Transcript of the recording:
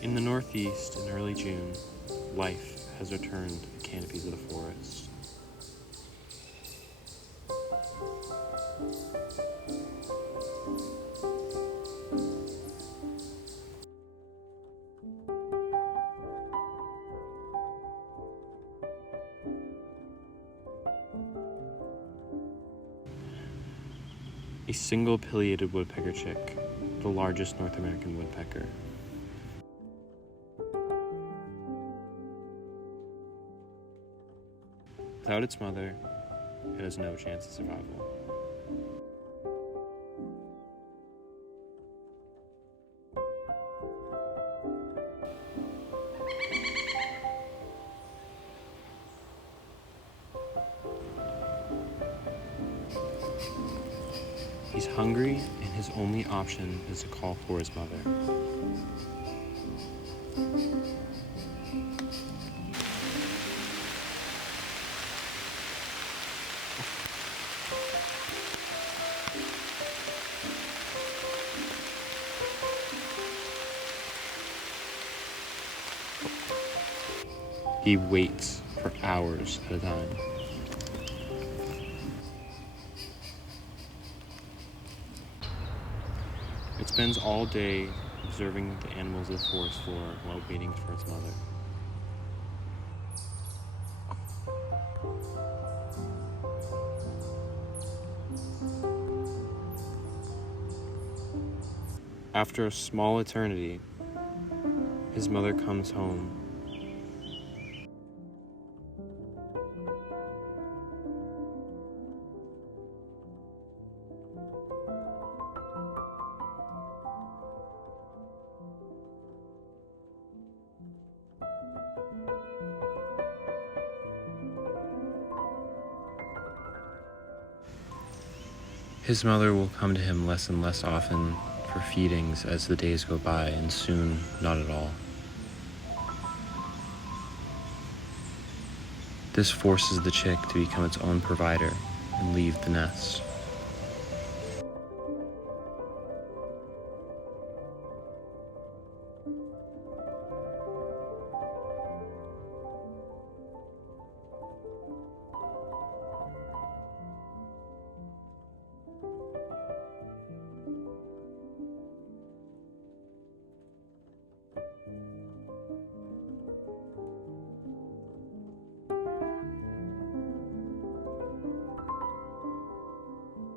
In the northeast, in early June, life has returned to the canopies of the forest. A single pileated woodpecker chick, the largest North American woodpecker. Without its mother, it has no chance of survival. He's hungry, and his only option is to call for his mother. He waits for hours at a time. It spends all day observing the animals of the forest floor while waiting for its mother. After a small eternity, his mother comes home. His mother will come to him less and less often for feedings as the days go by, and soon not at all. This forces the chick to become its own provider and leave the nest.